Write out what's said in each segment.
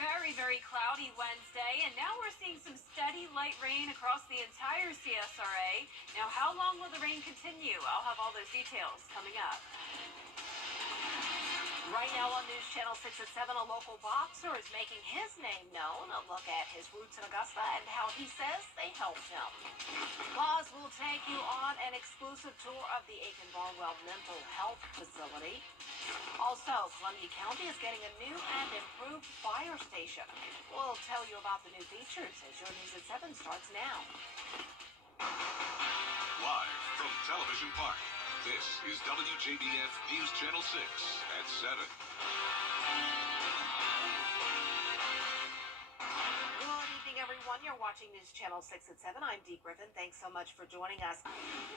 Very cloudy Wednesday, and now we're seeing some steady light rain across the entire CSRA. Now, how long will the rain continue? I'll have all those details coming up. Right now on News Channel 6 at 7, a local boxer is making his name known. A look at his roots in Augusta and how he says they helped him. Plus, we'll take you on an exclusive tour of the Aiken-Barnwell Mental Health Facility. Also, Columbia County is getting a new and improved fire station. We'll tell you about the new features as your News at 7 starts now. Live from Television Park, this is WJBF News Channel 6 at 7. Good evening, everyone. You're watching News Channel 6 at 7. I'm Dee Griffin. Thanks so much for joining us.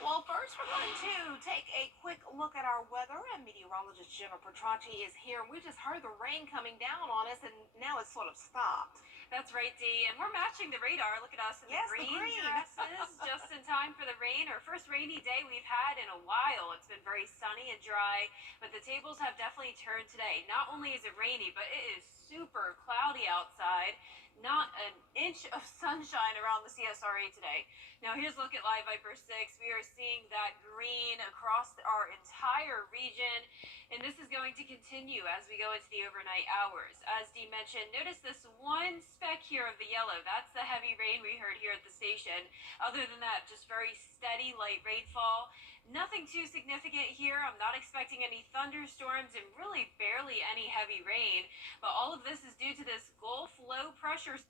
Well, first, we're going to take a quick look at our weather, and meteorologist Jenna Petracci is here. We just heard the rain coming down on us, and now it's sort of stopped. That's right, Dee, and we're matching the radar. Look at us in Yes, the the green green. dresses, just in time for the rain. Our first rainy day we've had in a while. It's been very sunny and dry, but the tables have definitely turned today. Not only is it rainy, but it is super cloudy outside. Not an inch of sunshine around the CSRA today. Now here's a look at Live Viper 6. We are seeing that green across our entire region, and this is going to continue as we go into the overnight hours. As Dee mentioned, notice this one speck here of the yellow. That's the heavy rain we heard here at the station. Other than that, just very steady light rainfall. Nothing too significant here. I'm not expecting any thunderstorms and really barely any heavy rain, but all of this is due to this Gulf low pressure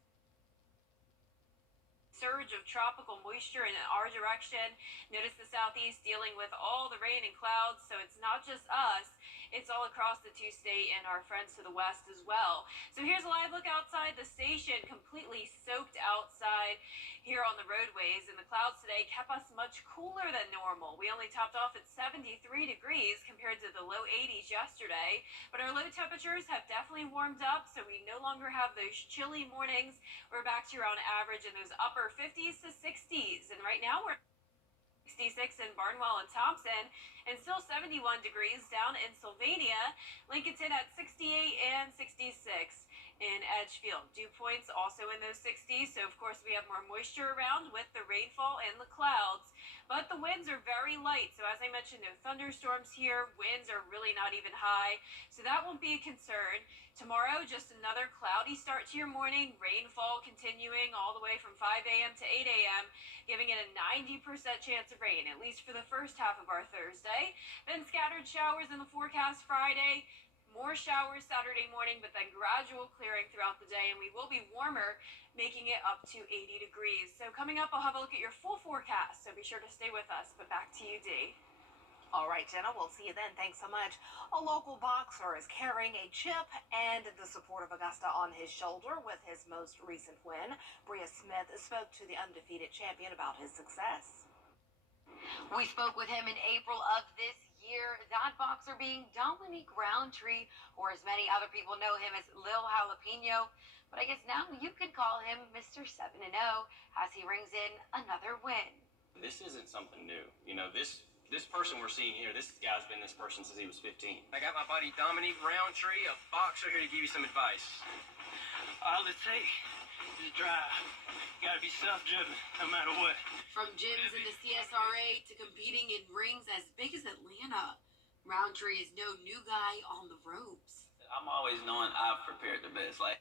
surge of tropical moisture in our direction. Notice the southeast dealing with all the rain and clouds, so it's not just us, it's all across the two-state and our friends to the west as well. So here's a live look outside the station, completely soaked outside here on the roadways, and the clouds today kept us much cooler than normal. We only topped off at 73 degrees compared to the low 80s yesterday, but our low temperatures have definitely warmed up, so we no longer have those chilly mornings. We're back to around average in those upper 50s to 60s, and right now we're 66 in Barnwell and Thompson, and still 71 degrees down in Sylvania. Lincolnton at 68 and 66 in Edgefield. Dew points also in those 60s, so of course we have more moisture around with the rainfall and the clouds, but the winds are very light. So as I mentioned, no thunderstorms here. Winds are really not even high, so that won't be a concern. Tomorrow, just another cloudy start to your morning. Rainfall continuing all the way from 5 a.m. to 8 a.m., giving it a 90% chance of rain, at least for the first half of our Thursday. Then scattered showers in the forecast Friday. More showers Saturday morning, but then gradual clearing throughout the day, and we will be warmer, making it up to 80 degrees. So coming up, I'll have a look at your full forecast, so be sure to stay with us. But back to you, Dee. All right, Jenna, we'll see you then. Thanks so much. A local boxer is carrying a chip and the support of Augusta on his shoulder with his most recent win. Bria Smith spoke to the undefeated champion about his success. We spoke with him in April of this year, that boxer being Dominique Roundtree, or as many other people know him as Lil Jalapeno. But I guess now you could call him Mr. 7-0 as he rings in another win. This isn't something new. You know, this person we're seeing here, this guy's been this person since he was 15. I got my buddy Dominique Roundtree, a boxer, here to give you some advice. All it takes is drive. You gotta be self-driven, no matter what. From gyms in the CSRA to competing in rings as big as Atlanta, Roundtree is no new guy on the ropes. I'm always knowing I've prepared the best. Like,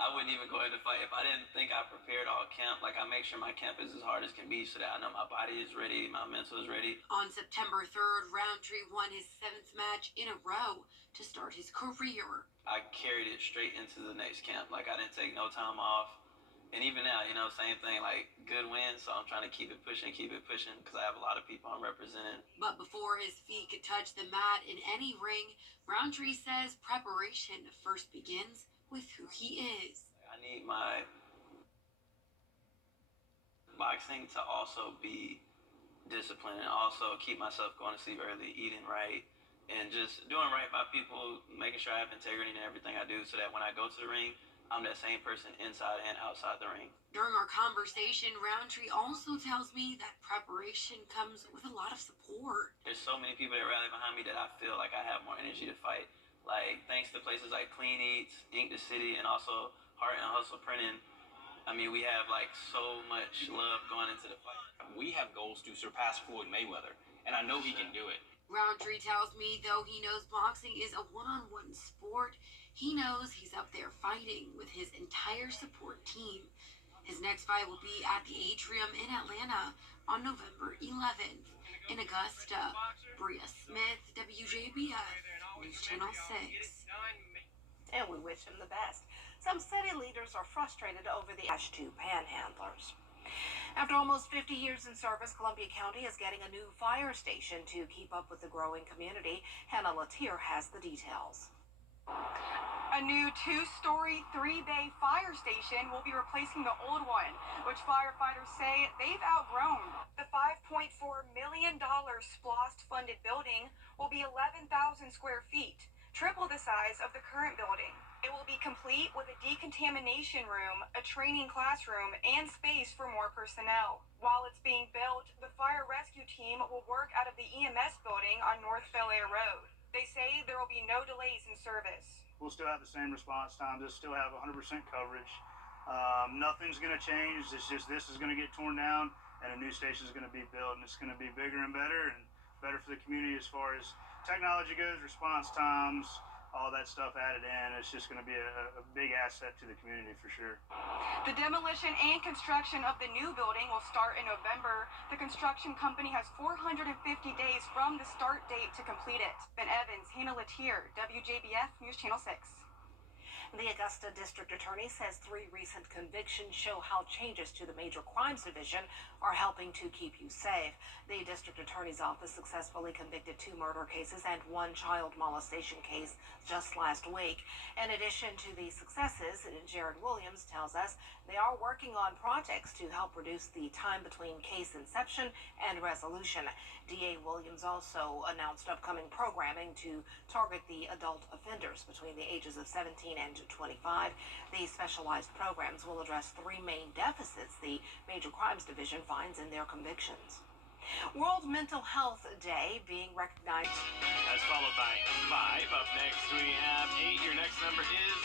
I wouldn't even go into fight if I didn't think I prepared all camp. Like, I make sure my camp is as hard as can be so that I know my body is ready, my mental is ready. On September 3rd, Roundtree won his 7th match in a row to start his career. I carried it straight into the next camp. Like, I didn't take no time off. And even now, you know, same thing, like, good wins. So I'm trying to keep it pushing, because I have a lot of people I'm representing. But before his feet could touch the mat in any ring, Roundtree says preparation first begins with who he is. I need my boxing to also be disciplined and also keep myself going to sleep early, eating right, and just doing right by people, making sure I have integrity in everything I do so that when I go to the ring, I'm that same person inside and outside the ring. During our conversation, Roundtree also tells me that preparation comes with a lot of support. There's so many people that rally behind me that I feel like I have more energy to fight. Like, thanks to places like Clean Eats, Ink the City, and also Heart and Hustle Printing, I mean, we have like so much love going into the fight. We have goals to surpass Floyd Mayweather, and I know he can do it. Roundtree tells me though he knows boxing is a one-on-one sport, he knows he's up there fighting with his entire support team. His next fight will be at the Atrium in Atlanta on November 11th. In Augusta, Bria Smith, WJBF, News Channel 6. And we wish him the best. Some city leaders are frustrated over the #2 panhandlers. After almost 50 years in service, Columbia County is getting a new fire station to keep up with the growing community. Hannah Latier has the details. A new 2-story, 3-bay fire station will be replacing the old one, which firefighters say they've outgrown. The $5.4 million SPLOST-funded building will be 11,000 square feet, triple the size of the current building. It will be complete with a decontamination room, a training classroom, and space for more personnel. While it's being built, the fire rescue team will work out of the EMS building on North Belair Road. They say there will be no delays in service. We'll still have the same response time. We'll still have 100% coverage. Nothing's going to change. It's just this is going to get torn down and a new station is going to be built, and it's going to be bigger and better for the community as far as technology goes, response times, all that stuff added in. It's just going to be a big asset to the community for sure. The demolition and construction of the new building will start in November. The construction company has 450 days from the start date to complete it. Ben Evans, Hannah Latier, WJBF News Channel 6. The Augusta District Attorney says 3 recent convictions show how changes to the Major Crimes Division are helping to keep you safe. The District Attorney's Office successfully convicted 2 murder cases and 1 child molestation case just last week. In addition to the successes, Jared Williams tells us they are working on projects to help reduce the time between case inception and resolution. DA Williams also announced upcoming programming to target the adult offenders between the ages of 17 and 25. These specialized programs will address 3 main deficits the Major Crimes Division finds in their convictions. World Mental Health Day being recognized. That's followed by 5. Up next, we have 8. Your next number is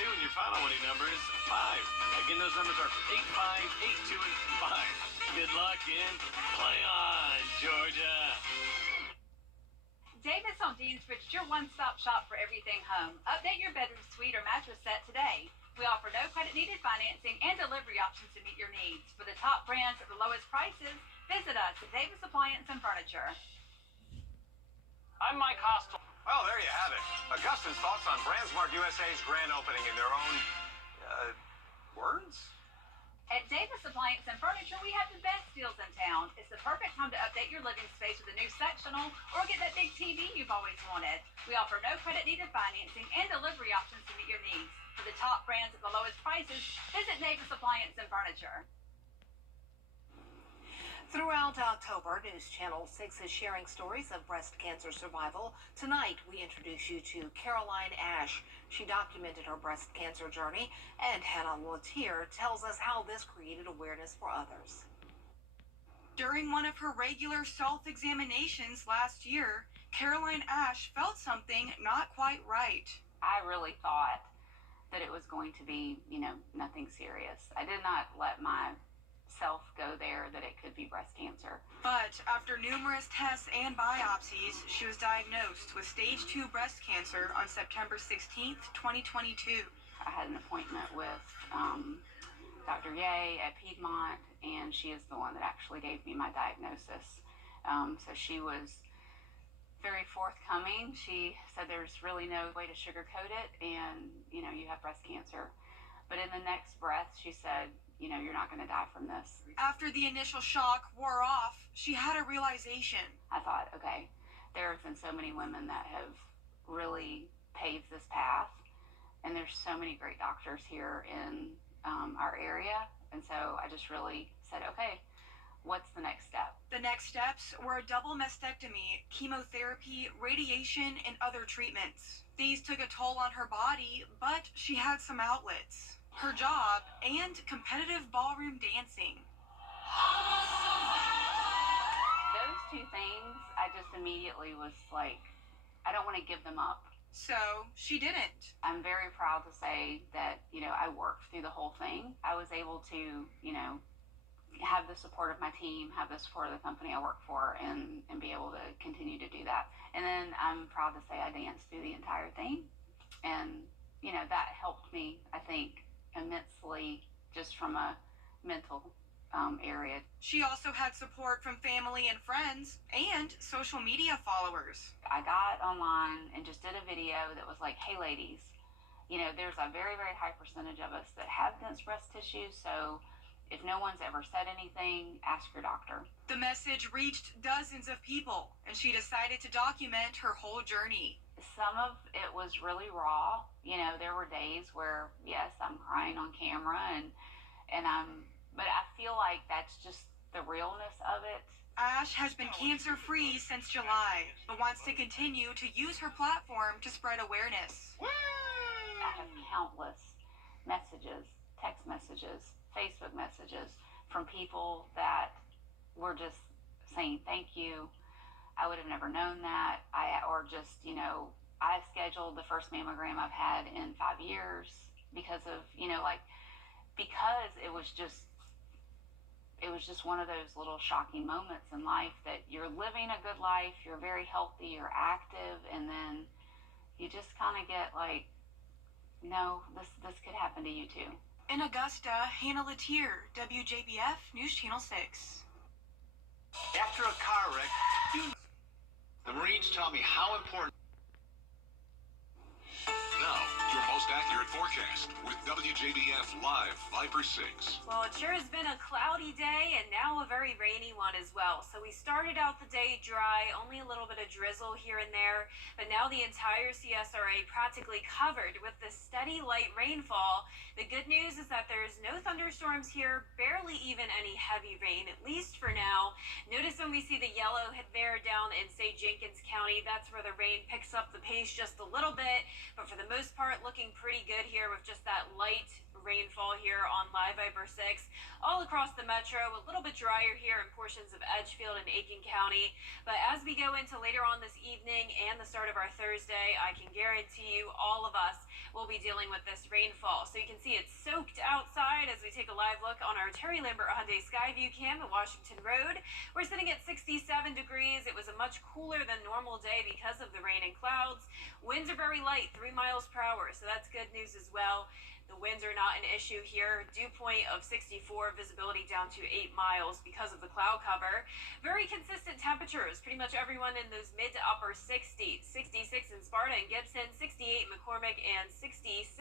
2, and your final winning number is 5. Again, those numbers are 8, 5, 8, 2, and 5. Good luck and play on, Georgia. Davis on Deansbridge is your one-stop shop for everything home. Update your bedroom suite or mattress set today. We offer no credit-needed financing and delivery options to meet your needs. For the top brands at the lowest prices, visit us at Davis Appliance and Furniture. I'm Mike Hostel. Well, there you have it. Augusta's thoughts on BrandsMart USA's grand opening in their own, words? At Davis Appliance and Furniture, we have the best deals in town. It's the perfect time to update your living space with a new sectional or get that big TV you've always wanted. We offer no credit-needed financing and delivery options to meet your needs. For the top brands at the lowest prices, visit Davis Appliance and Furniture. Throughout October, News Channel 6 is sharing stories of breast cancer survival. Tonight, we introduce you to Caroline Ash. She documented her breast cancer journey, and Hannah Latier tells us how this created awareness for others. During one of her regular self-examinations last year, Caroline Ash felt something not quite right. I really thought that it was going to be, nothing serious. I did not let myself go there that it could be breast cancer. But after numerous tests and biopsies, she was diagnosed with stage 2 breast cancer on September 16th, 2022. I had an appointment with Dr. Ye at Piedmont, and she is the one that actually gave me my diagnosis. So she was very forthcoming. She said there's really no way to sugarcoat it, and, you have breast cancer. But in the next breath, she said, you're not going to die from this. After the initial shock wore off, she had a realization. I thought, okay, there have been so many women that have really paved this path, and there's so many great doctors here in our area. And so I just really said, okay, what's the next step? The next steps were a double mastectomy, chemotherapy, radiation, and other treatments. These took a toll on her body, but she had some outlets. Her job and competitive ballroom dancing. Those 2 things, I just immediately was like, I don't want to give them up. so she didn't. I'm very proud to say that, I worked through the whole thing. I was able to, have the support of my team, have the support of the company I work for, and be able to continue to do that. And then I'm proud to say I danced through the entire thing. And, that helped me, I think, immensely just from a mental area. She also had support from family and friends and social media followers. I got online and just did a video that was like, hey, ladies, there's a very, very high percentage of us that have dense breast tissue, so if no one's ever said anything, ask your doctor. The message reached dozens of people, and she decided to document her whole journey. Some of it was really raw. There were days where, yes, I'm crying on camera, but I feel like that's just the realness of it. Ash has been cancer-free since July, but wants to continue to use her platform to spread awareness. I have countless messages, text messages, Facebook messages from people that were just saying thank you. I would have never known that. I scheduled the first mammogram I've had in 5 years because of, because it was just one of those little shocking moments in life that you're living a good life, you're very healthy, you're active, and then you just kind of get like, no, this could happen to you too. In Augusta, Hannah Latier, WJBF News Channel 6. After a car wreck, the Marines taught me how important. Now, your most accurate forecast with WJBF Live Viper 6. Well, it sure has been a cloudy day and now a very rainy one as well. So we started out the day dry, only a little bit of drizzle here and there, but now the entire CSRA practically covered with the steady light rainfall. The good news is that there's no thunderstorms here, barely even any heavy rain, at least for now. Notice when we see the yellow hit there down in, say, Jenkins County, that's where the rain picks up the pace just a little bit, but for the most part, looking pretty good here with just that light rainfall here on Live Viper 6 all across the metro. A little bit drier here in portions of Edgefield and Aiken County, but as we go into later on this evening and the start of our Thursday, I can guarantee you all of us will be dealing with this rainfall. So you can see it's soaked outside as we take a live look on our Terry Lambert Hyundai Skyview cam at Washington Road. We're sitting at 67 degrees. It was a much cooler than normal day because of the rain and clouds. Winds are very light, 3 miles per hour, so that's good news as well. The winds are not an issue here. Dew point of 64, visibility down to 8 miles because of the cloud cover. Very consistent temperatures. Pretty much everyone in those mid to upper 60s. 66 in Sparta and Gibson, 68 in McCormick, and 66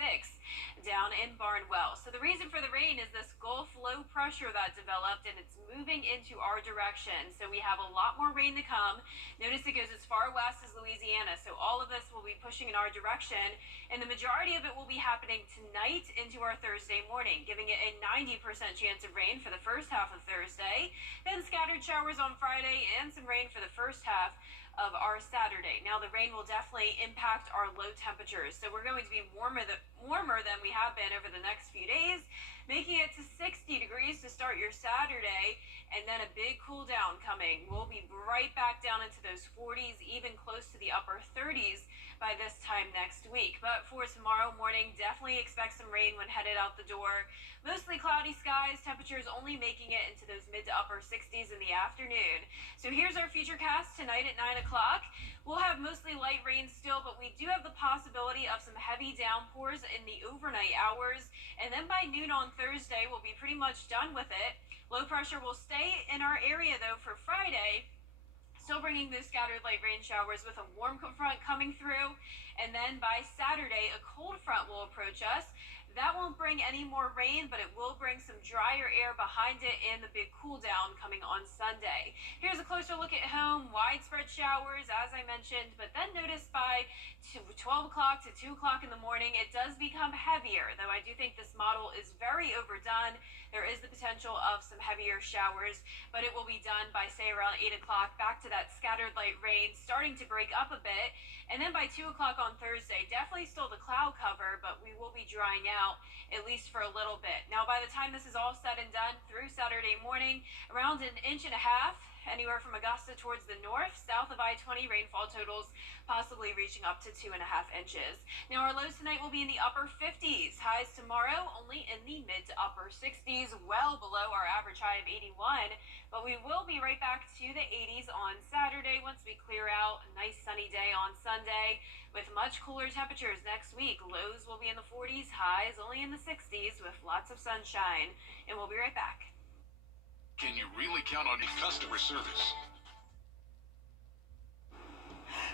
down in Barnwell. So the reason for the rain is this Gulf low pressure that developed, and it's moving into our direction. So we have a lot more rain to come. Notice it goes as far west as Louisiana. So all of this will be pushing in our direction, and the majority of it will be happening tonight into our Thursday morning, giving it a 90% chance of rain for the first half of Thursday, then scattered showers on Friday and some rain for the first half of our Saturday. Now the rain will definitely impact our low temperatures, so we're going to be warmer than we have been over the next few days, making it to 60 degrees to start your Saturday, and then a big cool down coming. We'll be right back down into those 40s, even close to the upper 30s by this time next week. But for tomorrow morning, definitely expect some rain when headed out the door. Mostly cloudy skies, temperatures only making it into those mid to upper 60s in the afternoon. So here's our futurecast tonight at 9 o'clock. We'll have mostly light rain still, but we do have the possibility of some heavy downpours in the overnight hours. And then by noon on Thursday, we'll be pretty much done with it. Low pressure will stay in our area, though, for Friday. Still bringing those scattered light rain showers with a warm front coming through. And then by Saturday, a cold front will approach us. That won't bring any more rain, but it will bring some drier air behind it and the big cool down coming on Sunday. Here's a closer look at home. Widespread showers, as I mentioned, but then notice by 12 o'clock to 2 o'clock in the morning, it does become heavier, though I do think this model is very overdone. There is the potential of some heavier showers, but it will be done by, say, around 8 o'clock, back to that scattered light rain starting to break up a bit. And then by 2 o'clock on Thursday, definitely still the cloud cover, but we will be drying out at least for a little bit. Now, by the time this is all said and done through Saturday morning, around 1.5 inches Anywhere from Augusta towards the north, south of I-20, rainfall totals possibly reaching up to 2.5 inches. Now our lows tonight will be in the upper 50s. Highs tomorrow only in the mid to upper 60s, well below our average high of 81. But we will be right back to the 80s on Saturday once we clear out. A nice sunny day on Sunday with much cooler temperatures next week. Lows will be in the 40s, highs only in the 60s with lots of sunshine. And we'll be right back. Can you really count on customer service?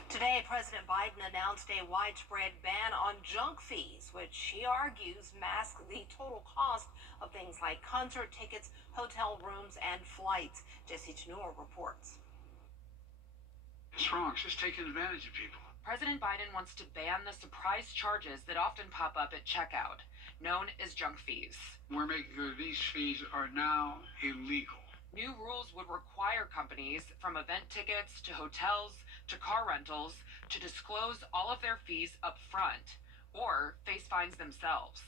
Today, President Biden announced a widespread ban on junk fees, which he argues mask the total cost of things like concert tickets, hotel rooms, and flights. Jesse Chenor reports. It's wrong. It's just taking advantage of people. President Biden wants to ban the surprise charges that often pop up at checkout, known as junk fees. We're making sure these fees are now illegal. New rules would require companies, from event tickets to hotels to car rentals, to disclose all of their fees up front or face fines themselves.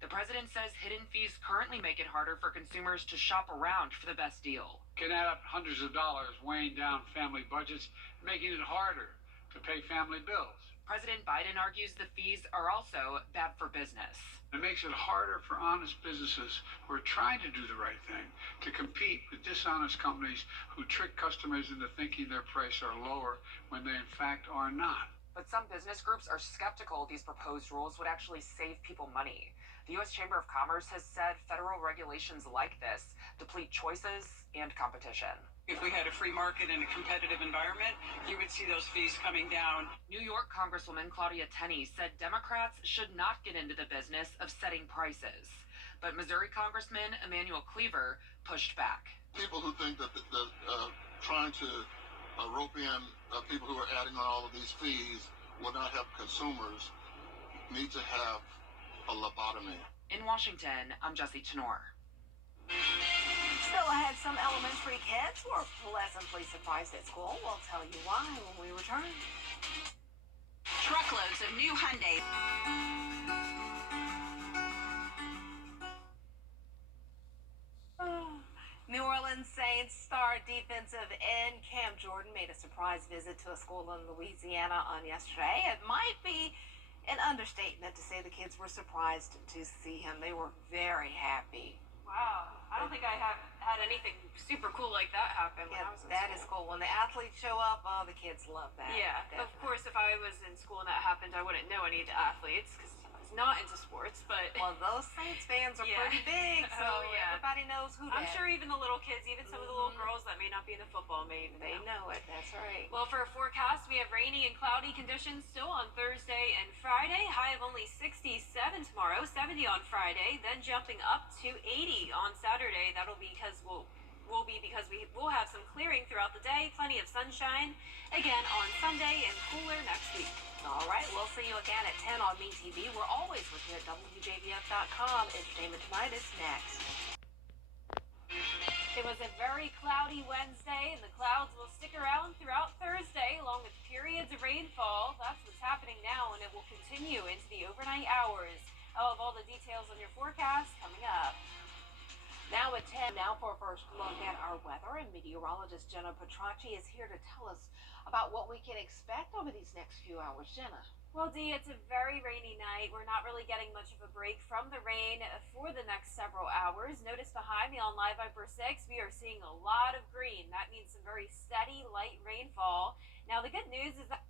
The president says hidden fees currently make it harder for consumers to shop around for the best deal. Can add up hundreds of dollars, weighing down family budgets, making it harder to pay family bills. President Biden argues the fees are also bad for business. It makes it harder for honest businesses who are trying to do the right thing to compete with dishonest companies who trick customers into thinking their prices are lower when they in fact are not. But some business groups are skeptical these proposed rules would actually save people money. The U.S. Chamber of Commerce has said federal regulations like this deplete choices and competition. If we had a free market and a competitive environment, you would see those fees coming down. New York Congresswoman Claudia Tenney said Democrats should not get into the business of setting prices. But Missouri Congressman Emanuel Cleaver pushed back. People who think that trying to rope in people who are adding on all of these fees will not help consumers need to have a lobotomy. In Washington, I'm Jesse Chenor. Still ahead, some elementary kids were pleasantly surprised at school. We'll tell you why when we return. Truckloads of new Hyundai. New Orleans Saints star defensive end Cam Jordan made a surprise visit to a school in Louisiana on yesterday. It might be an understatement to say the kids were surprised to see him. They were very happy. Wow. I don't think I have had anything super cool like that happen when I was in that school. is cool. When the athletes show up, the kids love that. Yeah. Definitely. Of course, if I was in school and that happened, I wouldn't know any of the athletes because I was not into sports, but... Well, those Saints fans are pretty big, so everybody knows who I'm sure even the little kids, even some of the little girls that may not be into football may even know it. That's right. Well, for a forecast, we have rainy and cloudy conditions still on Thursday and Friday. High of only 67 tomorrow, 70 on Friday, then jumping up to 80 on Saturday. That'll be because we will have some clearing throughout the day, plenty of sunshine again on Sunday, and cooler next week. All right, we'll see you again at 10 on MeTV. We're always with you at WJBF.com. Entertainment Tonight is next. It was a very cloudy Wednesday, and the clouds will stick around throughout Thursday, along with periods of rainfall. That's what's happening now, and it will continue into the overnight hours. I'll have all the details on your forecast coming up. Now at 10, now for a first look at our weather, and meteorologist Jenna Petracci is here to tell us about what we can expect over these next few hours. Jenna. Well, Dee, it's a very rainy night. We're not really getting much of a break from the rain for the next several hours. Notice behind me on Live Viper 6, we are seeing a lot of green. That means some very steady, light rainfall. Now, the good news is that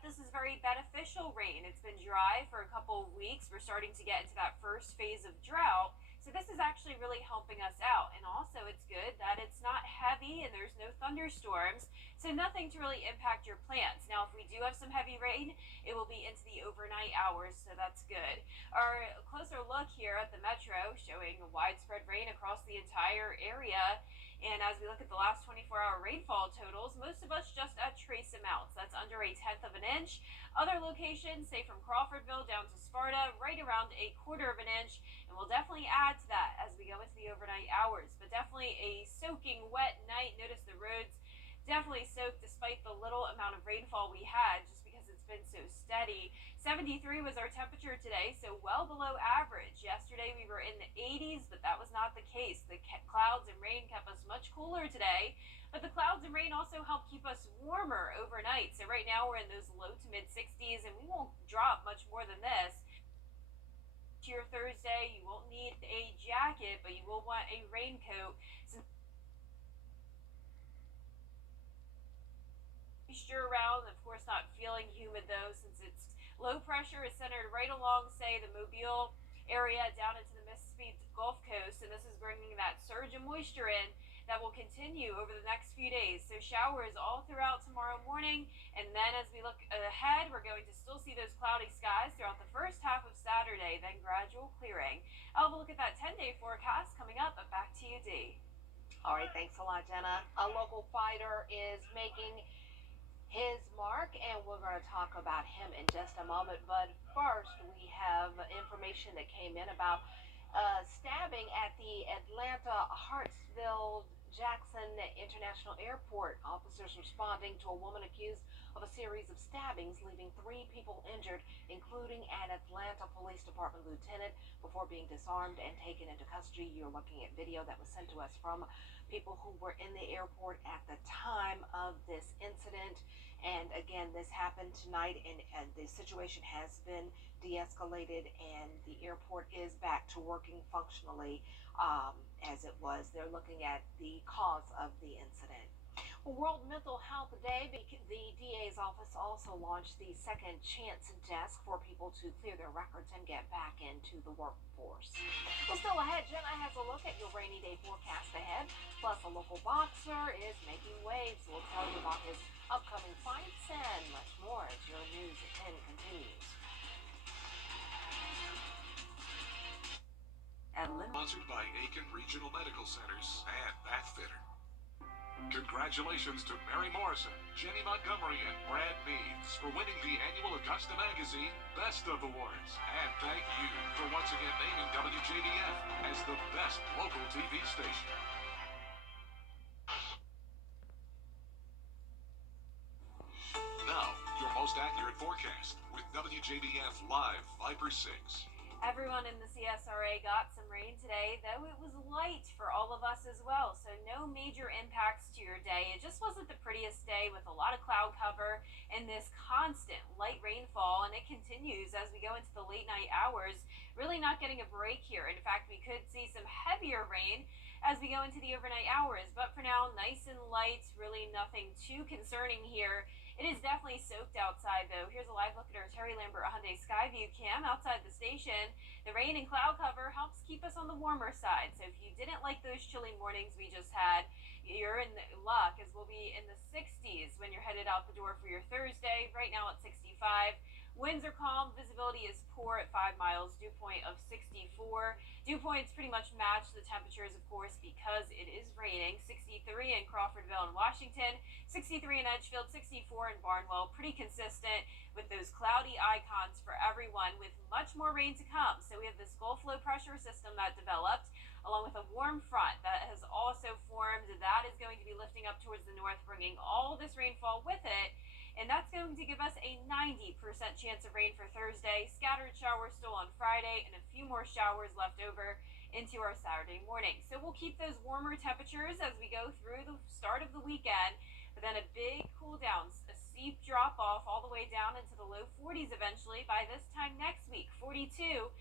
this is very beneficial rain. It's been dry for a couple of weeks. We're starting to get into that first phase of drought. So this is actually really helping us out. And also it's good that it's not heavy and there's no thunderstorms. So nothing to really impact your plants. Now, if we do have some heavy rain, it will be into the overnight hours. So that's good. Our closer look here at the metro showing widespread rain across the entire area. And as we look at the last 24-hour rainfall totals, most of us just at trace amounts. That's under 1/10 of an inch. Other locations, say from Crawfordville down to Sparta, right around 1/4 of an inch. And we'll definitely add to that as we go into the overnight hours. But definitely a soaking wet night. Notice the roads definitely soaked despite the little amount of rainfall we had, just because it's been so steady. 73 was our temperature today, so well below average. Yesterday we were in the 80s, but that was not the case. The clouds and rain kept us much cooler today, but the clouds and rain also help keep us warmer overnight. So right now we're in those low to mid 60s, and we won't drop much more than this. To your Thursday, you won't need a jacket, but you will want a raincoat. Moisture around, of course not feeling humid though, since it's low pressure is centered right along, say, the Mobile area down into the Mississippi Gulf Coast, and this is bringing that surge of moisture in that will continue over the next few days. So showers all throughout tomorrow morning, and then as we look ahead, we're going to still see those cloudy skies throughout the first half of Saturday, then gradual clearing. I'll have a look at that 10-day forecast coming up, but back to you, Dee. All right, thanks a lot, Jenna. A local fighter is making his mark, and we're going to talk about him in just a moment. But first, we have information that came in about stabbing at the Atlanta Hartsfield Jackson International Airport. Officers responding to a woman accused of a series of stabbings, leaving 3 people injured, including an Atlanta Police Department lieutenant, before being disarmed and taken into custody. You're looking at video that was sent to us from people who were in the airport at the time of this incident. And again, this happened tonight, and the situation has been de-escalated, and the airport is back to working functionally as it was. They're looking at the cause of the incident. Well, World Mental Health Day, the DA's office also launched the Second Chance Desk for people to clear their records and get back into the workforce. Well, still ahead, Jenna has a look at your rainy day forecast ahead. Plus, a local boxer is making waves. We'll tell you about his upcoming fights and much more as your News at 10 continues. Sponsored by Aiken Regional Medical Centers and Bathfitter. Congratulations to Mary Morrison, Jenny Montgomery, and Brad Meads for winning the annual Augusta Magazine Best of Awards. And thank you for once again naming WJBF as the best local TV station. Now, your most accurate forecast with WJBF Live Viper 6. Everyone in the CSRA got some rain today, though it was light for all of us as well, so no major impacts to your day. It just wasn't the prettiest day with a lot of cloud cover and this constant light rainfall, and it continues as we go into the late night hours. Really not getting a break here. In fact, we could see some heavier rain as we go into the overnight hours, but for now, nice and light, really nothing too concerning here. It is definitely soaked outside, though. Here's a live look at our Terry Lambert Hyundai Skyview cam outside the station. The rain and cloud cover helps keep us on the warmer side. So if you didn't like those chilly mornings we just had, you're in luck, as we'll be in the 60s when you're headed out the door for your Thursday. Right now at 65. Winds are calm, visibility is poor at 5 miles, dew point of 64. Dew points pretty much match the temperatures, of course, because it is raining. 63 in Crawfordville and Washington, 63 in Edgefield, 64 in Barnwell. Pretty consistent with those cloudy icons for everyone, with much more rain to come. So we have this Gulf low pressure system that developed, along with a warm front that has also formed. That is going to be lifting up towards the north, bringing all this rainfall with it. And that's going to give us a 90% chance of rain for Thursday. Scattered showers still on Friday, and a few more showers left over into our Saturday morning. So we'll keep those warmer temperatures as we go through the start of the weekend, but then a big cool down, a steep drop off all the way down into the low 40s eventually by this time next week. 42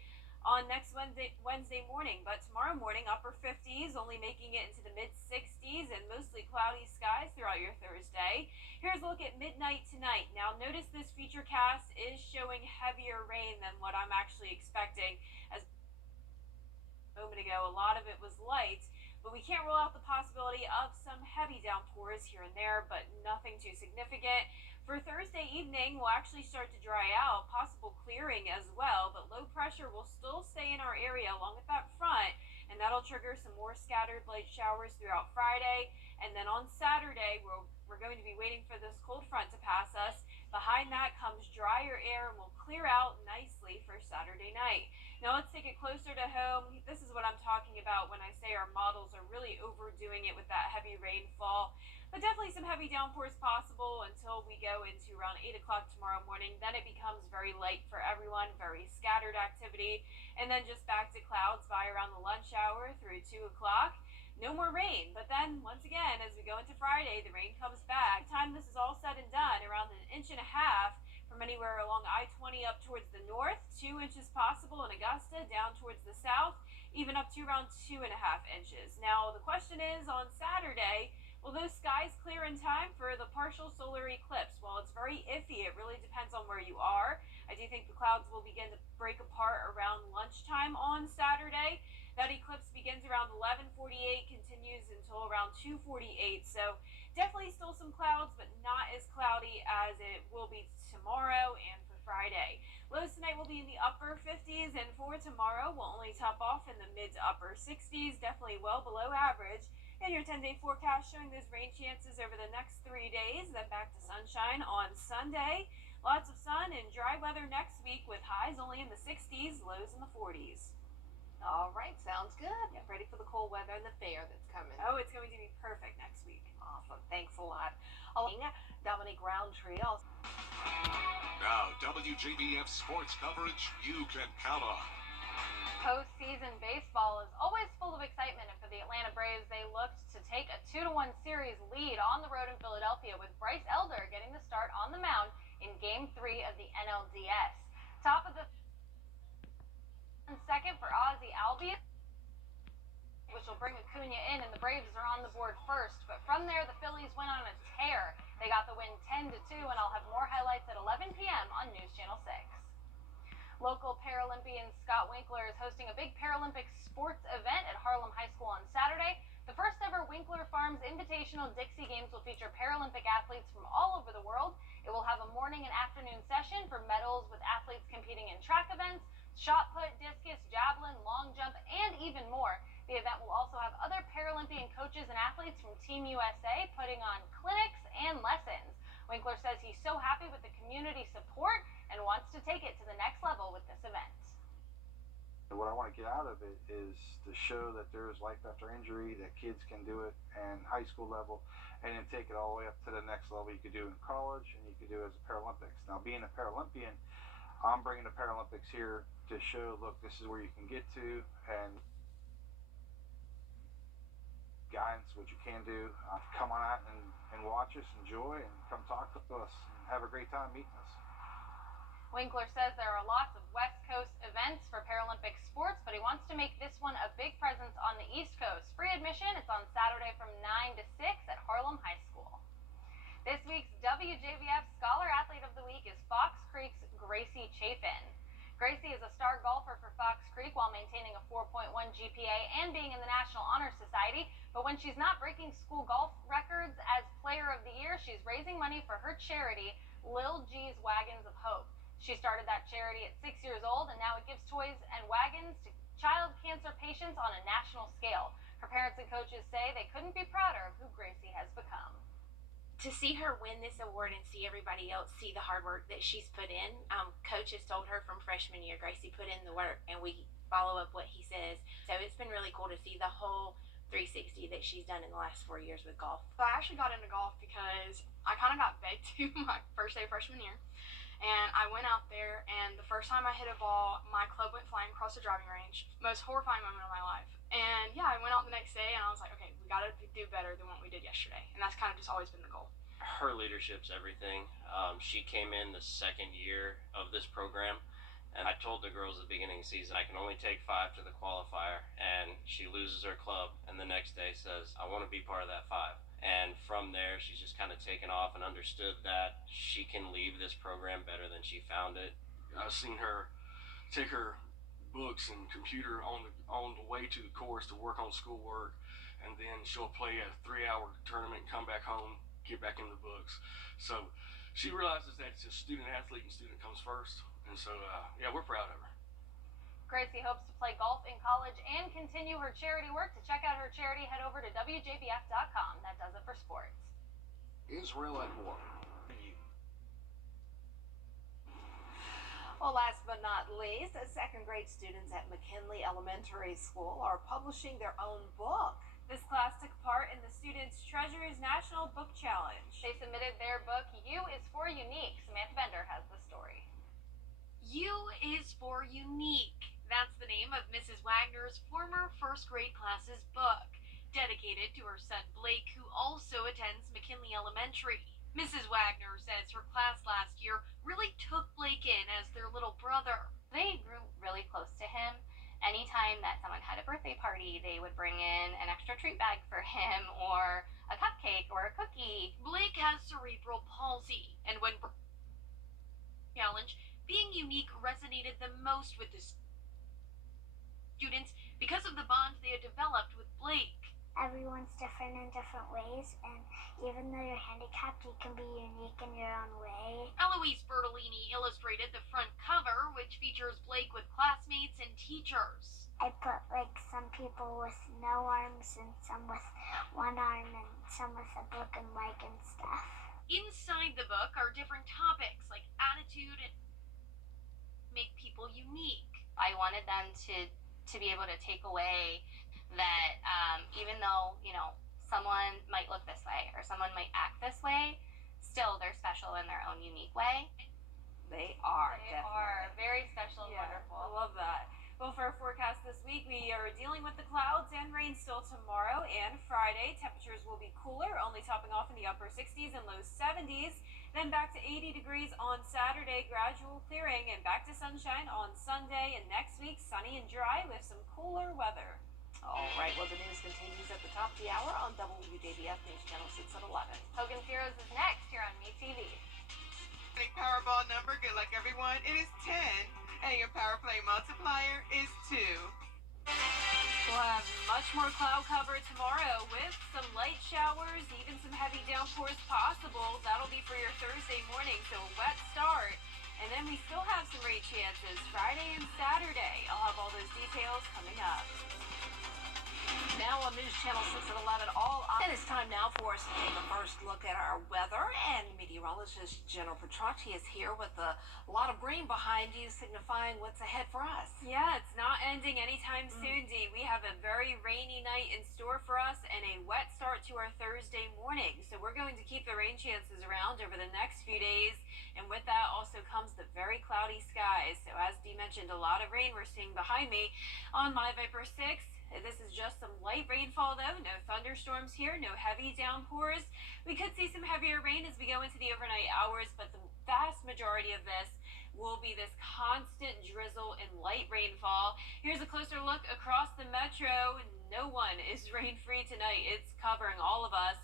on next Wednesday morning, but tomorrow morning upper 50s, only making it into the mid 60s and mostly cloudy skies throughout your Thursday. Here's a look at midnight tonight. Now notice this feature cast is showing heavier rain than what I'm actually expecting. As a moment ago, a lot of it was light, but we can't rule out the possibility of some heavy downpours here and there, but nothing too significant. For Thursday evening, we'll actually start to dry out, possible clearing as well, but low pressure will still stay in our area along with that front, and that'll trigger some more scattered light showers throughout Friday. And then on Saturday, we're going to be waiting for this cold front to pass us. Behind that comes drier air, and we'll clear out nicely for Saturday night. Now let's take it closer to home. This is what I'm talking about when I say our models are really overdoing it with that heavy rainfall. But definitely some heavy downpours possible until we go into around 8 o'clock tomorrow morning. Then it becomes very light for everyone, very scattered activity. And then just back to clouds by around the lunch hour through 2 o'clock. No more rain. But then, once again, as we go into Friday, the rain comes back. By the time this is all said and done, around 1.5 inches from anywhere along I-20 up towards the north, 2 inches possible in Augusta, down towards the south, even up to around 2.5 inches. Now, the question is, on Saturday, will those skies clear in time for the partial solar eclipse? Well, it's very iffy. It really depends on where you are. I do think the clouds will begin to break apart around lunchtime on Saturday. That eclipse begins around 11:48, continues until around 2:48. So definitely still some clouds, but not as cloudy as it will be tomorrow and for Friday. Lows tonight will be in the upper 50s, and for tomorrow we'll only top off in the mid to upper 60s, definitely well below average. And your 10-day forecast showing those rain chances over the next 3 days, then back to sunshine on Sunday. Lots of sun and dry weather next week with highs only in the 60s, lows in the 40s. All right, sounds good. Get ready for the cold weather and the fair that's coming. Oh, it's going to be perfect next week. Awesome. Thanks a lot. Dominique Roundtree. Now, WJBF sports coverage you can count on. Postseason baseball is always full of excitement, and for the Atlanta Braves, they looked to take a 2-1 series lead on the road in Philadelphia, with Bryce Elder getting the start on the mound in Game 3 of the NLDS. Top of the second for Ozzie Albies, which will bring Acuna in, and the Braves are on the board first. But from there, the Phillies went on a tear. They got the win 10-2, and I'll have more highlights at 11 p.m. on News Channel 6. Local Paralympian Scott Winkler is hosting a big Paralympic sports event at Harlem High School on Saturday. The first ever Winkler Farms Invitational Dixie Games will feature Paralympic athletes from all over the world. It will have a morning and afternoon session for medals with athletes competing in track events, shot put, discus, javelin, long jump, and even more. The event will also have other Paralympian coaches and athletes from Team USA putting on clinics and lessons. Winkler says he's so happy with the community support and wants to take it to the next level with this event. What I want to get out of it is to show that there's life after injury, that kids can do it at high school level, and then take it all the way up to the next level you could do in college and you could do as a Paralympics. Now, being a Paralympian, I'm bringing the Paralympics here to show, look, this is where you can get to, and guidance, what you can do. Come on out and watch us, enjoy, and come talk to us, and have a great time meeting us. Winkler says there are lots of West Coast events for Paralympic sports, but he wants to make this one a big presence on the East Coast. Free admission, it's on Saturday from 9 to 6 at Harlem High School. This week's WJBF Scholar Athlete of the Week is Fox Creek's Gracie Chafin. Gracie is a star golfer for Fox Creek while maintaining a 4.1 GPA and being in the National Honor Society. But when she's not breaking school golf records as Player of the Year, she's raising money for her charity, Lil G's Wagons of Hope. She started that charity at 6 years old, and now it gives toys and wagons to child cancer patients on a national scale. Her parents and coaches say they couldn't be prouder of who Gracie has become. To see her win this award and see everybody else see the hard work that she's put in, coaches told her from freshman year, Gracie put in the work, and we follow up what he says. So it's been really cool to see the whole 360 that she's done in the last 4 years with golf. So I actually got into golf because I kind of got begged to my first day of freshman year. And I went out there, and the first time I hit a ball, my club went flying across the driving range. Most horrifying moment of my life. And yeah, I went out the next day, and I was like, okay, we got to do better than what we did yesterday. And that's kind of just always been the goal. Her leadership's everything. She came in the second year of this program, and I told the girls at the beginning of the season, I can only take 5 to the qualifier, and she loses her club, and the next day says, I want to be part of that 5. And from there, she's just kind of taken off and understood that she can leave this program better than she found it. I've seen her take her books and computer on the way to the course to work on schoolwork, and then she'll play a 3-hour tournament and come back home, get back in the books. So she realizes that it's a student athlete and student comes first. And so, yeah, we're proud of her. Gracie hopes to play golf in college and continue her charity work. To check out her charity, head over to WJBF.com. That does it for sports. Israel at war. Well, last but not least, second grade students at McKinley Elementary School are publishing their own book. This class took part in the Students' Treasures National Book Challenge. They submitted their book, U is for Unique. Samantha Bender has the story. U is for Unique. That's the name of Mrs. Wagner's former first grade class's book, dedicated to her son Blake, who also attends McKinley Elementary. Mrs. Wagner says her class last year really took Blake in as their little brother. They grew really close to him. Anytime that someone had a birthday party, they would bring in an extra treat bag for him or a cupcake or a cookie. Blake has cerebral palsy, and when challenge, being unique resonated the most with the students because of the bond they had developed with Blake. Everyone's different in different ways, and even though you're handicapped, you can be unique in your own way. Eloise Bertolini illustrated the front cover, which features Blake with classmates and teachers. I put like some people with no arms and some with one arm and some with a broken leg and stuff. Inside the book are different topics like attitude and make people unique. I wanted them to be able to take away that even though, someone might look this way or someone might act this way, still they're special in their own unique way. They are. They are very special and wonderful. I love that. Well, for our forecast this week, we are dealing with the clouds and rain still tomorrow and Friday. Temperatures will be cooler, only topping off in the upper 60s and low 70s. Then back to 80 degrees on Saturday, gradual clearing, and back to sunshine on Sunday. And next week, sunny and dry with some cooler weather. All right, well, the news continues at the top of the hour on WJBF News Channel 6 at 11. Hogan's Heroes is next here on MeTV. Powerball number, good luck everyone, it is 10, and your Power Play multiplier is 2. We'll have much more cloud cover tomorrow with some light showers, even some heavy downpours possible. That'll be for your Thursday morning, so a wet start. And then we still have some rain chances Friday and Saturday. I'll have all those details coming up. Now on News Channel 6 at 11, and it's time now for us to take a first look at our weather. And meteorologist Jennifer Petracci is here with a lot of green behind you, signifying what's ahead for us. Yeah, it's not ending anytime soon, Dee. We have a very rainy night in store for us and a wet start to our Thursday morning. So we're going to keep the rain chances around over the next few days. And with that also comes the very cloudy skies. So as Dee mentioned, a lot of rain we're seeing behind me on my Viper 6. This is just some light rainfall, though. No thunderstorms here, no heavy downpours. We could see some heavier rain as we go into the overnight hours, but the vast majority of this will be this constant drizzle and light rainfall. Here's a closer look across the metro. No one is rain-free tonight. It's covering all of us.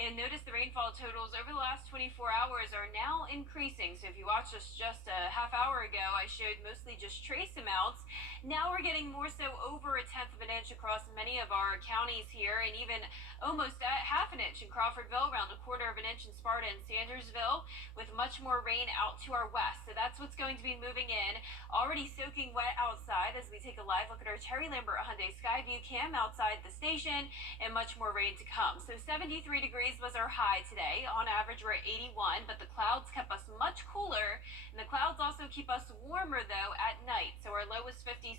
And notice the rainfall totals over the last 24 hours are now increasing. So if you watched us just a half hour ago, I showed mostly just trace amounts. Now we're getting more so over 1/10 of an inch across many of our counties here, and even almost at 1/2 inch in Crawfordville, around 1/4 of an inch in Sparta and Sandersville, with much more rain out to our west. So that's what's going to be moving in. Already soaking wet outside as we take a live look at our Terry Lambert Hyundai Skyview cam outside the station, and much more rain to come. So 73 degrees was our high today. On average, we're at 81, but the clouds kept us much cooler, and the clouds also keep us warmer, though, at night. So our low was 57,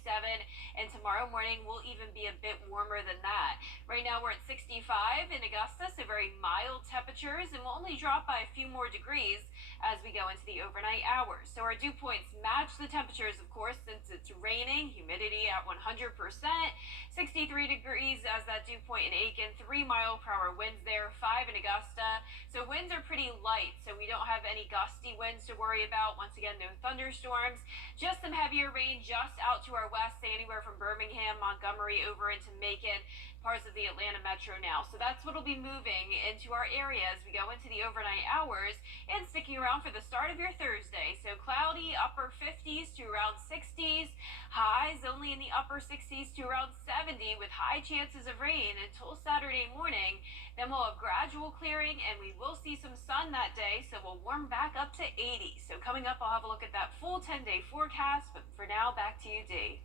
and tomorrow morning will even be a bit warmer than that. Right now, we're at 65 in Augusta, so very mild temperatures, and we'll only drop by a few more degrees as we go into the overnight hours. So our dew points match the temperatures, of course, since it's raining, humidity at 100%, 63 degrees as that dew point in Aiken, 3-mile-per-hour winds there, 5 in Augusta. So winds are pretty light, so we don't have any gusty winds to worry about. Once again, no thunderstorms, just some heavier rain just out to our west, say anywhere from Birmingham, Montgomery, over into Macon, parts of the Atlanta metro now. So that's what will be moving into our area as we go into the overnight hours and sticking around for the start of your Thursday. So cloudy, upper 50s to around 60s, highs only in the upper 60s to around 70 with high chances of rain until Saturday morning. Then we'll have gradual clearing and we will see some sun that day, so we'll warm back up to 80. So coming up, I'll have a look at that full 10-day forecast, but for now, back to you, Dee.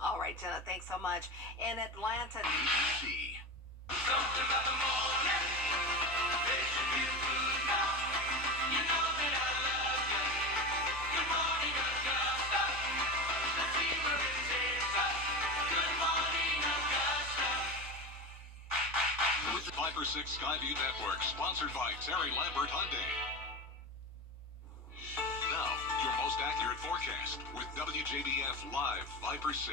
All right, Jenna, thanks so much. In Atlanta, See. Something about the morning. They should be food now. You know that I love you. Good morning, Augusta. Let's see where it takes us. Good morning, Augusta. Viper 6 Skyview Network, sponsored by Terry Lambert Hyundai. Now, your most accurate forecast with WJBF Live Viper 6.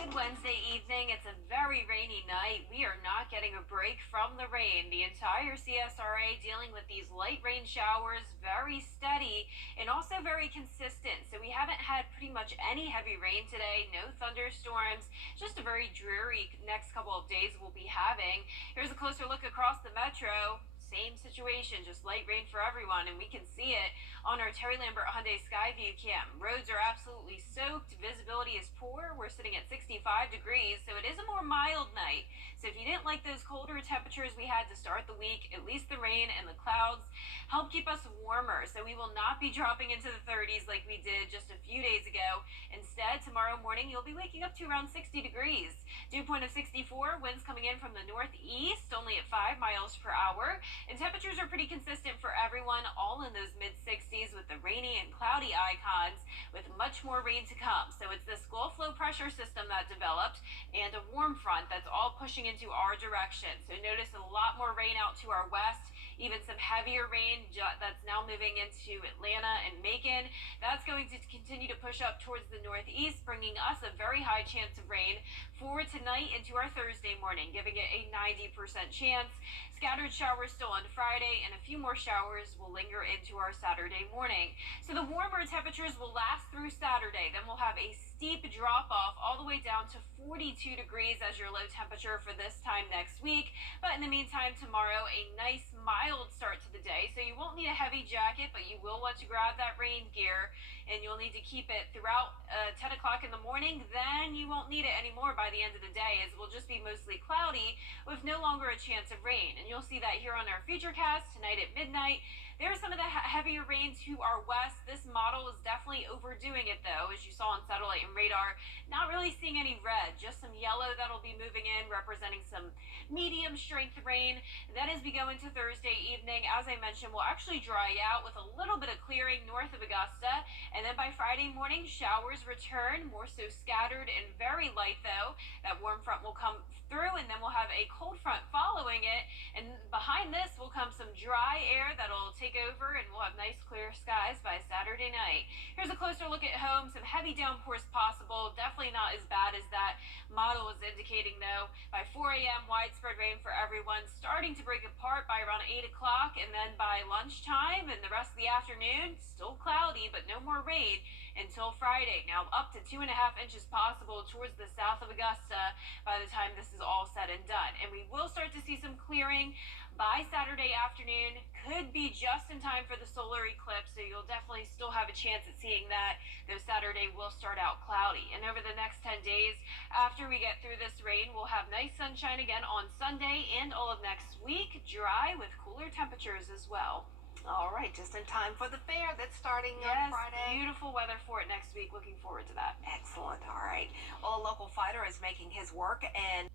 Good Wednesday evening. It's a very rainy night. We are not getting a break from the rain. The entire CSRA dealing with these light rain showers, very steady and also very consistent. So we haven't had pretty much any heavy rain today, no thunderstorms, just a very dreary next couple of days we'll be having. Here's a closer look across the metro. Same situation, just light rain for everyone, and we can see it on our Terry Lambert Hyundai Skyview cam. Roads are absolutely soaked, visibility is poor. We're sitting at 65 degrees, so it is a more mild night. So if you didn't like those colder temperatures we had to start the week, at least the rain and the clouds help keep us warmer. So we will not be dropping into the 30s like we did just a few days ago. Instead, tomorrow morning you'll be waking up to around 60 degrees. Dew point of 64, winds coming in from the northeast, only at 5 miles per hour. And temperatures are pretty consistent for everyone, all in those mid-60s with the rainy and cloudy icons, with much more rain to come. So it's this Gulf low pressure system that developed and a warm front that's all pushing into our direction. So notice a lot more rain out to our west, even some heavier rain that's now moving into Atlanta and Macon. That's going to continue to push up towards the northeast, bringing us a very high chance of rain for tonight into our Thursday morning, giving it a 90% chance. Scattered showers still on Friday, and a few more showers will linger into our Saturday morning. So the warmer temperatures will last through Saturday. Then we'll have a steep drop off all the way down to 42 degrees as your low temperature for this time next week. But in the meantime, tomorrow, a nice mild start to the day. So you won't need a heavy jacket, but you will want to grab that rain gear, and you'll need to keep it throughout 10 o'clock in the morning. Then you won't need it anymore by the end of the day, as it will just be mostly cloudy with no longer a chance of rain. And you'll see that here on our Futurecast tonight at midnight. There's some of the heavier rain to our west. This model is definitely overdoing it, though, as you saw on satellite and radar. Not really seeing any red, just some yellow that'll be moving in, representing some medium strength rain. Then as we go into Thursday evening, as I mentioned, we'll actually dry out with a little bit of clearing north of Augusta. And then by Friday morning, showers return, more so scattered and very light, though. That warm front will come through, and then we'll have a cold front following it. And behind this will come some dry air that'll take over, and we'll have nice clear skies by Saturday night. Here's a closer look at home. Some heavy downpours possible. Definitely not as bad as that model is indicating, though. By 4 a.m., widespread rain for everyone, starting to break apart by around 8 o'clock, and then by lunchtime and the rest of the afternoon, still cloudy, but no more rain until Friday. Now up to 2.5 inches possible towards the south of Augusta by the time this is all said and done. And we will start to see some clearing by Saturday afternoon. Could be just in time for the solar eclipse, so you'll definitely still have a chance at seeing that, though Saturday will start out cloudy. And over the next 10 days, after we get through this rain, we'll have nice sunshine again on Sunday and all of next week, dry with cooler temperatures as well. All right, just in time for the fair that's starting on Friday. Beautiful weather for it next week. Looking forward to that. Excellent. All right. Well, a local fighter is making his work, and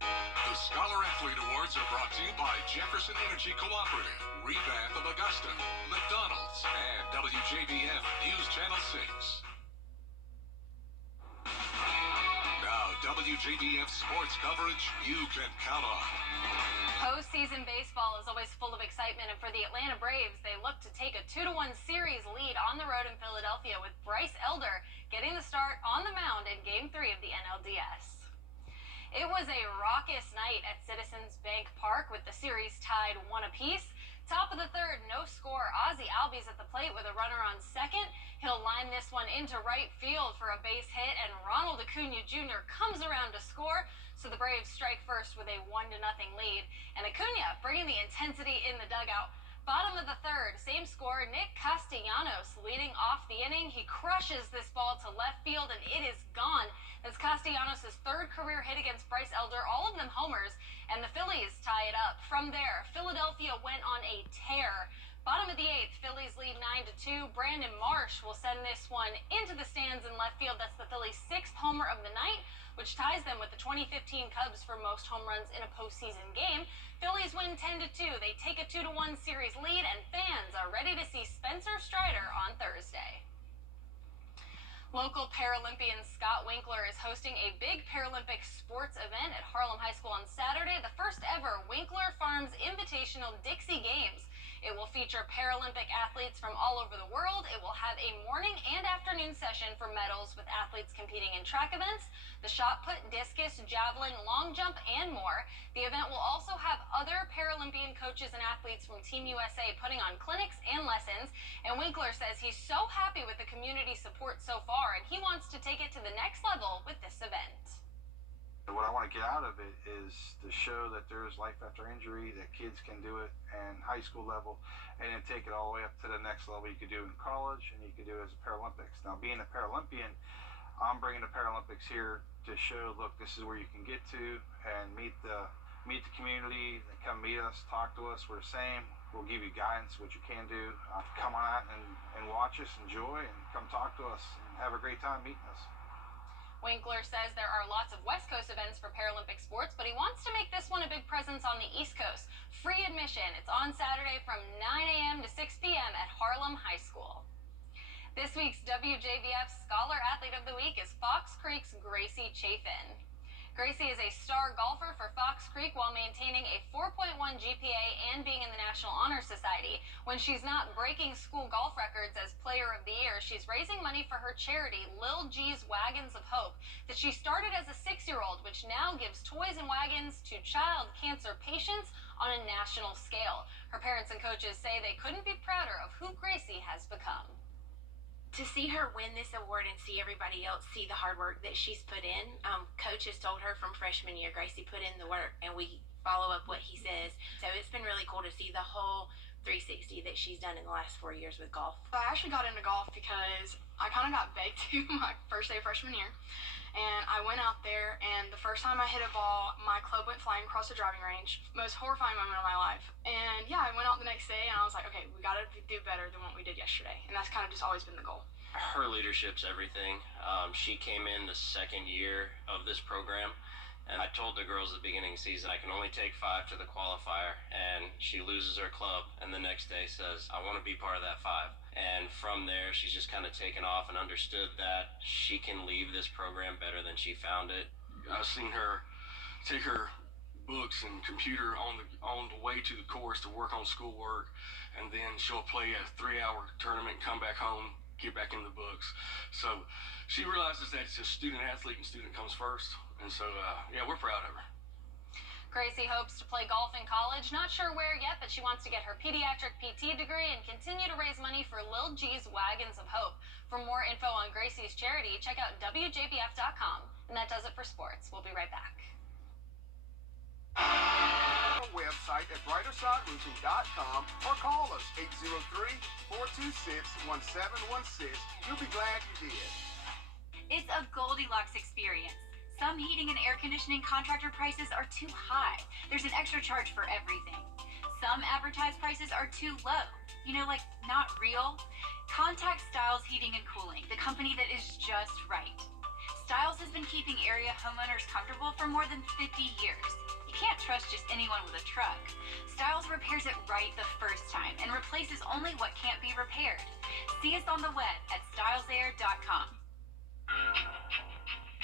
The Scholar Athlete Awards are brought to you by Jefferson Energy Cooperative, Rebath of Augusta, McDonald's, and WJBF News Channel 6. Now, WJBF sports coverage you can count on. Postseason baseball is always full of excitement, and for the Atlanta Braves, they look to take a 2-1 series lead on the road in Philadelphia, with Bryce Elder getting the start on the mound in Game 3 of the NLDS. It was a raucous night at Citizens Bank Park, with the series tied 1 apiece. Top of the third, no score. Ozzie Albies at the plate with a runner on second. He'll line this one into right field for a base hit, and Ronald Acuna Jr. comes around to score. So the Braves strike first with a 1-0 lead. And Acuna bringing the intensity in the dugout. Bottom of the third, same score. Nick Castellanos leading off the inning. He crushes this ball to left field, and it is gone. That's Castellanos' third career hit against Bryce Elder, all of them homers, and the Phillies tie it up. From there, Philadelphia went on a tear. Bottom of the eighth, Phillies lead 9-2. Brandon Marsh will send this one into the stands in left field. That's the Phillies' 6th homer of the night, which ties them with the 2015 Cubs for most home runs in a postseason game. Phillies win 10-2. They take a 2-1 series lead, and fans are ready to see Spencer Strider on Thursday. Local Paralympian Scott Winkler is hosting a big Paralympic sports event at Harlem High School on Saturday, the first ever Winkler Farms Invitational Dixie Games. It will feature Paralympic athletes from all over the world. It will have a morning and afternoon session for medals with athletes competing in track events, the shot put, discus, javelin, long jump, and more. The event will also have other Paralympian coaches and athletes from Team USA putting on clinics and lessons. And Winkler says he's so happy with the community support so far, and he wants to take it to the next level with this event. What I want to get out of it is to show that there is life after injury, that kids can do it and high school level, and then take it all the way up to the next level. You could do it in college, and you could do it as a Paralympics. Now, being a Paralympian, I'm bringing the Paralympics here to show, look, this is where you can get to and meet the community. They come meet us, talk to us. We're the same. We'll give you guidance, what you can do. Come on out and watch us, enjoy, and come talk to us and have a great time meeting us. Winkler says there are lots of West Coast events for Paralympic sports, but he wants to make this one a big presence on the East Coast. Free admission. It's on Saturday from 9 a.m. to 6 p.m. at Harlem High School. This week's WJBF Scholar Athlete of the Week is Fox Creek's Gracie Chafin. Gracie is a star golfer for Fox Creek while maintaining a 4.1 GPA and being in the National Honor Society. When she's not breaking school golf records as Player of the Year, she's raising money for her charity, Lil G's Wagons of Hope, that she started as a 6-year-old, which now gives toys and wagons to child cancer patients on a national scale. Her parents and coaches say they couldn't be prouder of who Gracie has become. To see her win this award and see everybody else see the hard work that she's put in, coach has told her from freshman year, Gracie put in the work, and we follow up what he says. So it's been really cool to see the whole 360 that she's done in the last 4 years with golf. I actually got into golf because I kind of got begged to my first day of freshman year. And I went out there, and the first time I hit a ball, my club went flying across the driving range. Most horrifying moment of my life. And yeah, I went out the next day, and I was like, okay, we got to do better than what we did yesterday. And that's kind of just always been the goal. Her leadership's everything. She came in the second year of this program, and I told the girls at the beginning of the season, I can only take 5 to the qualifier, and she loses her club, and the next day says, I want to be part of that 5. And from there, she's just kind of taken off and understood that she can leave this program better than she found it. I've seen her take her books and computer on the way to the course to work on schoolwork, and then she'll play a 3-hour tournament, come back home, get back in the books. So she realizes that it's a student athlete and student comes first. And so, yeah, we're proud of her. Gracie hopes to play golf in college. Not sure where yet, but she wants to get her pediatric PT degree and continue to raise money for Lil G's Wagons of Hope. For more info on Gracie's charity, check out WJBF.com. And that does it for sports. We'll be right back. Website at brightersideroofing.com or call us 803-426-1716. You'll be glad you did. It's a Goldilocks experience. Some heating and air conditioning contractor prices are too high. There's an extra charge for everything. Some advertised prices are too low. You know, like not real. Contact Styles Heating and Cooling, the company that is just right. Styles has been keeping area homeowners comfortable for more than 50 years. You can't trust just anyone with a truck. Styles repairs it right the first time and replaces only what can't be repaired. See us on the web at stylesair.com.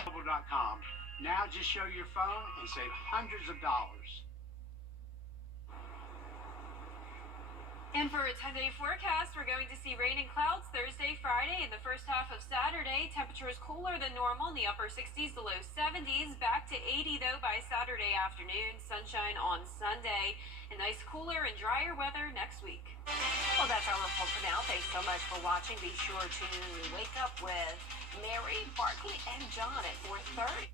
Mobile.com. Now just show your phone and save hundreds of dollars. And for a 10-day forecast, we're going to see rain and clouds Thursday, Friday, and the first half of Saturday. Temperatures cooler than normal in the upper 60s to low 70s. Back to 80, though, by Saturday afternoon. Sunshine on Sunday. And nice cooler and drier weather next week. Well, that's our report for now. Thanks so much for watching. Be sure to wake up with Mary, Barkley, and John at 4:30.